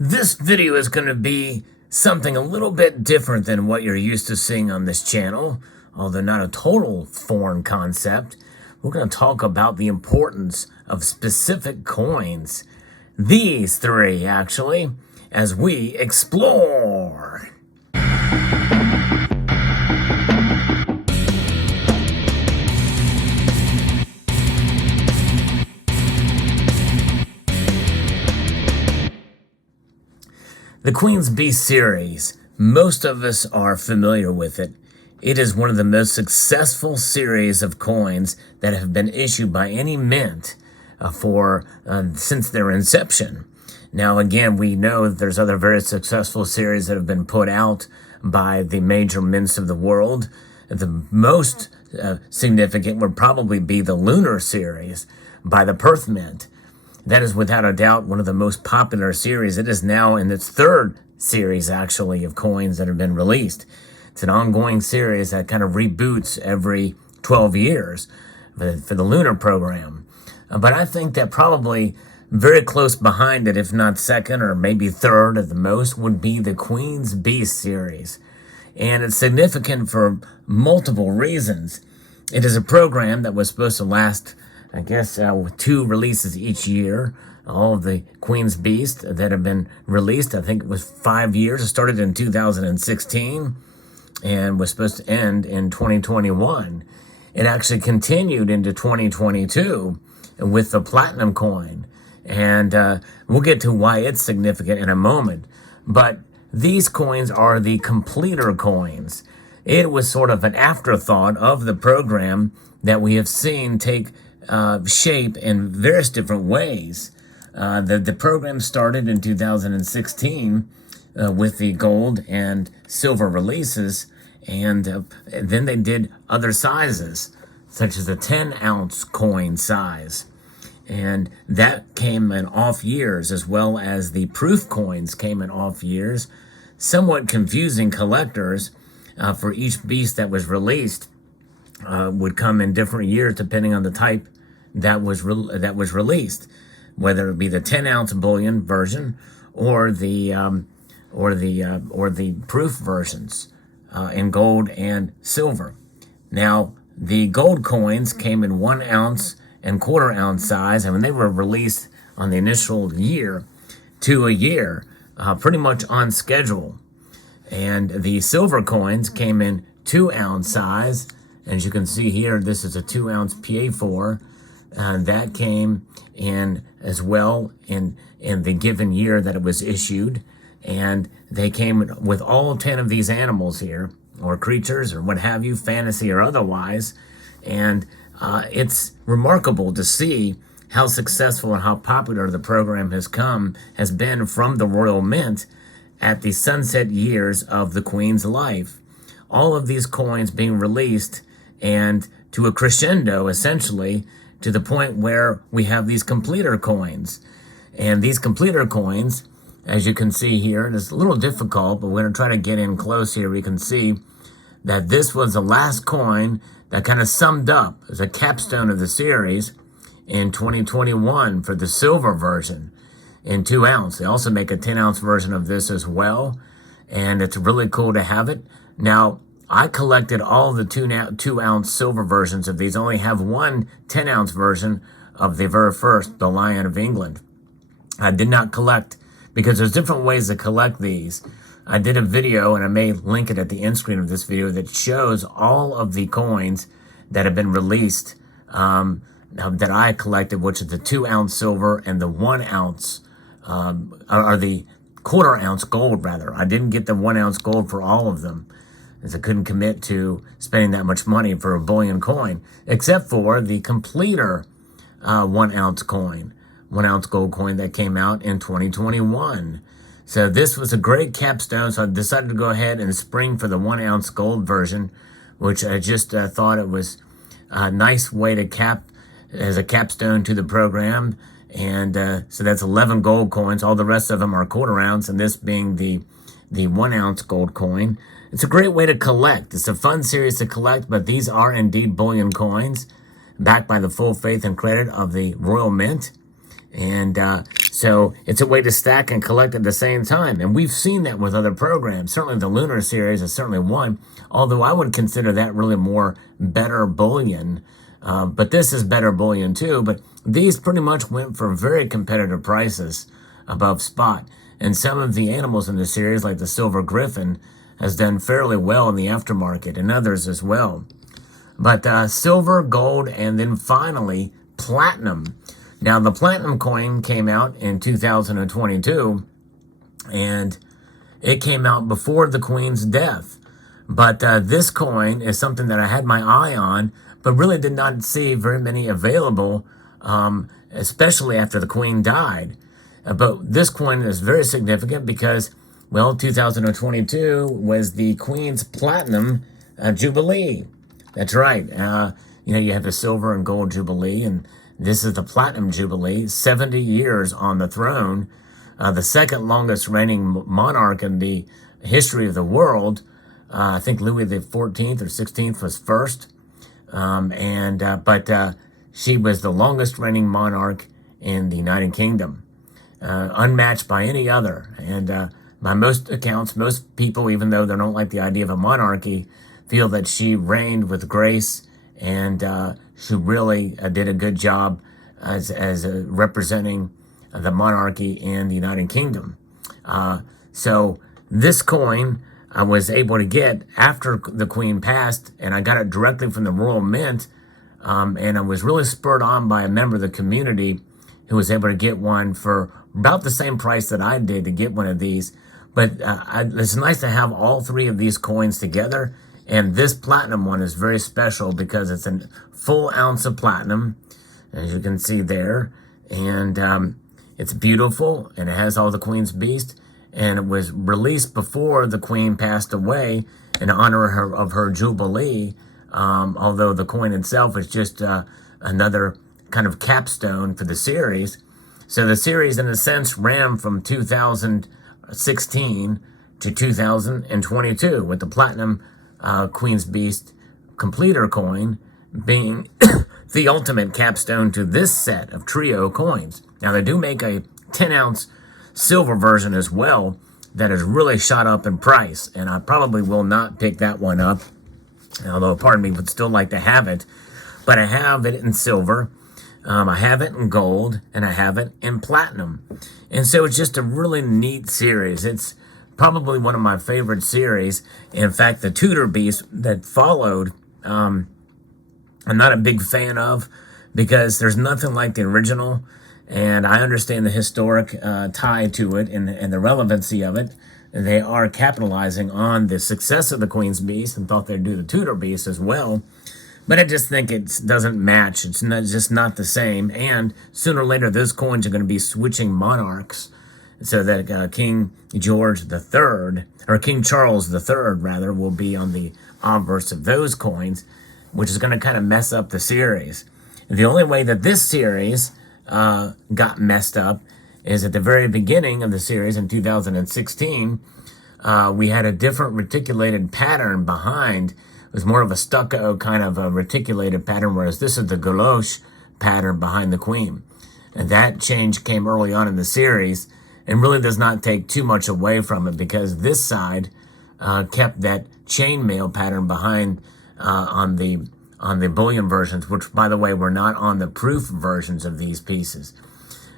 This video is going to be something a little bit different than what you're used to seeing on this channel, although not a total foreign concept. We're going to talk about the importance of specific coins. These three, actually, as we explore. The Queen's Beast series, most of us are familiar with it. It is one of the most successful series of coins that have been issued by any mint since their inception. Now, again, we know that there's other very successful series that have been put out by the major mints of the world. The most significant would probably be the Lunar series by the Perth Mint. That is without a doubt one of the most popular series. It is now in its third series, actually, of coins that have been released. It's an ongoing series that kind of reboots every 12 years for the lunar program. But I think that probably very close behind it, if not second or maybe third at the most, would be the Queen's Beast series. And it's significant for multiple reasons. It is a program that was supposed to last, I guess, with 2 releases each year. All of the Queen's Beast that have been released, I think it was 5 years. It started in 2016 and was supposed to end in 2021. It actually continued into 2022 with the Platinum coin. And we'll get to why it's significant in a moment. But these coins are the completer coins. It was sort of an afterthought of the program that we have seen take shape in various different ways. The program started in 2016 with the gold and silver releases, and then they did other sizes, such as a 10-ounce coin size. And that came in off years, as well as the proof coins came in off years, somewhat confusing collectors for each beast that was released. Would come in different years depending on the type that was released, whether it be the 10-ounce bullion version or the proof versions in gold and silver. Now, the gold coins came in 1 ounce and quarter-ounce size, and when they were released on the initial year to a year, pretty much on schedule. And the silver coins came in 2-ounce size. As you can see here, this is a 2-ounce PA4, and that came in as well in the given year that it was issued. And they came with all 10 of these animals here, or creatures, or what have you, fantasy or otherwise. And it's remarkable to see how successful and how popular the program has been from the Royal Mint at the sunset years of the Queen's life. All of these coins being released and to a crescendo, essentially, to the point where we have these completer coins. And these completer coins, as you can see here, and it's a little difficult, but we're going to try to get in close here. We can see that this was the last coin that kind of summed up as a capstone of the series in 2021 for the silver version in 2 ounce. They also make a 10-ounce version of this as well, and it's really cool to have it. Now, I collected all the 2-ounce silver versions of these. I only have one 10-ounce version of the very first, the Lion of England. I did not collect, because there's different ways to collect these. I did a video, and I may link it at the end screen of this video, that shows all of the coins that have been released that I collected, which is the 2-ounce silver and the 1 ounce, or the quarter-ounce gold, rather. I didn't get the 1-ounce gold for all of them, as I couldn't commit to spending that much money for a bullion coin, except for the completer 1-ounce coin, 1-ounce gold coin that came out in 2021. So this was a great capstone, so I decided to go ahead and spring for the 1-ounce gold version, which I just thought it was a nice way to cap as a capstone to the program. And so that's 11 gold coins. All the rest of them are quarter-ounce, and this being the 1-ounce gold coin. It's a great way to collect. It's a fun series to collect, but these are indeed bullion coins backed by the full faith and credit of the Royal Mint. And so it's a way to stack and collect at the same time. And we've seen that with other programs. Certainly the Lunar Series is certainly one, although I would consider that really more better bullion. But this is better bullion too. But these pretty much went for very competitive prices above spot. And some of the animals in the series, like the Silver Griffin, has done fairly well in the aftermarket, and others as well. But silver, gold, and then finally platinum. Now, the platinum coin came out in 2022, and it came out before the Queen's death. But this coin is something that I had my eye on, but really did not see very many available, especially after the Queen died. But this coin is very significant because, well, 2022 was the Queen's Platinum Jubilee. That's right. You have the silver and gold Jubilee, and this is the Platinum Jubilee, 70 years on the throne, the second longest reigning monarch in the history of the world. I think Louis the 14th or 16th was first, but she was the longest reigning monarch in the United Kingdom, unmatched by any other. And by most accounts, most people, even though they don't like the idea of a monarchy, feel that she reigned with grace, and she really did a good job as representing the monarchy in the United Kingdom. So this coin I was able to get after the Queen passed, and I got it directly from the Royal Mint, and I was really spurred on by a member of the community who was able to get one for about the same price that I did to get one of these. But it's nice to have all three of these coins together. And this platinum one is very special because it's a full ounce of platinum, as you can see there. And it's beautiful, and it has all the Queen's Beast. And it was released before the Queen passed away in honor of her Jubilee, although the coin itself is just another kind of capstone for the series. So the series, in a sense, ran from 2016 to 2022, with the Platinum Queen's Beast Completer coin being the ultimate capstone to this set of trio coins. Now, they do make a 10-ounce silver version as well that has really shot up in price, and I probably will not pick that one up, although part of me would still like to have it. But I have it in silver, I have it in gold, and I have it in platinum. And so it's just a really neat series. It's probably one of my favorite series. In fact, the Tudor Beast that followed, I'm not a big fan of, because there's nothing like the original, and I understand the historic tie to it and the relevancy of it. They are capitalizing on the success of the Queen's Beast and thought they'd do the Tudor Beast as well. But I just think it doesn't match. It's just not the same. And sooner or later, those coins are going to be switching monarchs, so that King George III, or King Charles III, rather, will be on the obverse of those coins, which is going to kind of mess up the series. The only way that this series got messed up is at the very beginning of the series in 2016, we had a different reticulated pattern behind. It was more of a stucco kind of a reticulated pattern, whereas this is the gouache pattern behind the Queen. And that change came early on in the series and really does not take too much away from it, because this side kept that chainmail pattern behind on the bullion versions, which, by the way, were not on the proof versions of these pieces.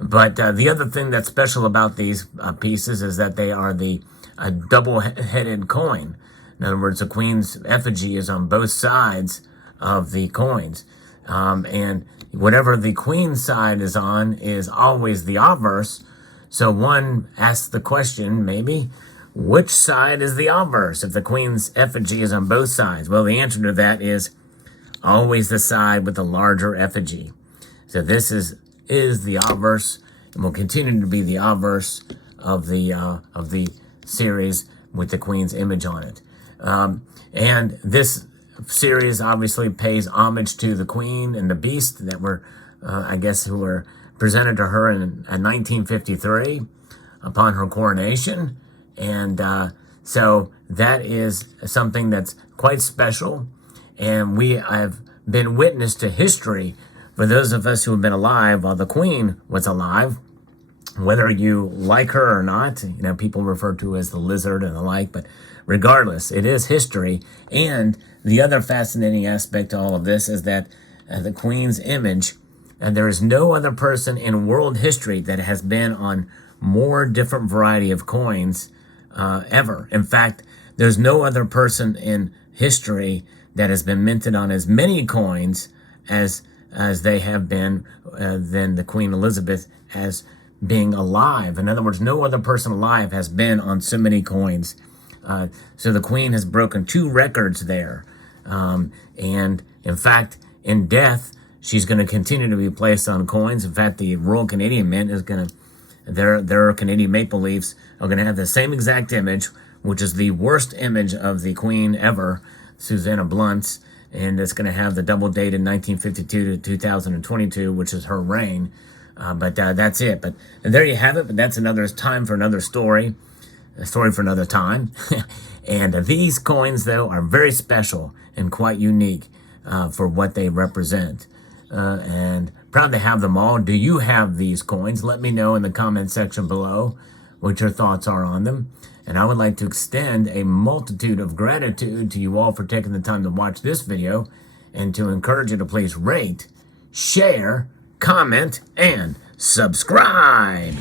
But the other thing that's special about these pieces is that they are the double-headed coin. In other words, the Queen's effigy is on both sides of the coins. And whatever the Queen's side is on is always the obverse. So one asks the question, maybe, which side is the obverse if the Queen's effigy is on both sides? Well, the answer to that is always the side with the larger effigy. So this is the obverse, and will continue to be the obverse of the series with the Queen's image on it. And this series obviously pays homage to the Queen and the Beast that were, who were presented to her in 1953 upon her coronation. And so that is something that's quite special. And we have been witness to history for those of us who have been alive while the Queen was alive, whether you like her or not, people refer to her as the lizard and the like, but regardless, it is history. And the other fascinating aspect to all of this is that the Queen's image, and there is no other person in world history that has been on more different variety of coins ever. In fact, there's no other person in history that has been minted on as many coins as they have been than the Queen Elizabeth as being alive. In other words, no other person alive has been on so many coins. So the Queen has broken 2 records there. And in fact, in death, she's going to continue to be placed on coins. In fact, the Royal Canadian Mint is going to, their Canadian Maple Leafs are going to have the same exact image, which is the worst image of the Queen ever, Susanna Blunt's, and it's going to have the double date in 1952 to 2022, which is her reign. But that's it. But there you have it. But that's another time for another story, a story for another time. And these coins, though, are very special and quite unique for what they represent. And proud to have them all. Do you have these coins? Let me know in the comment section below what your thoughts are on them. And I would like to extend a multitude of gratitude to you all for taking the time to watch this video, and to encourage you to please rate, share, comment, and subscribe.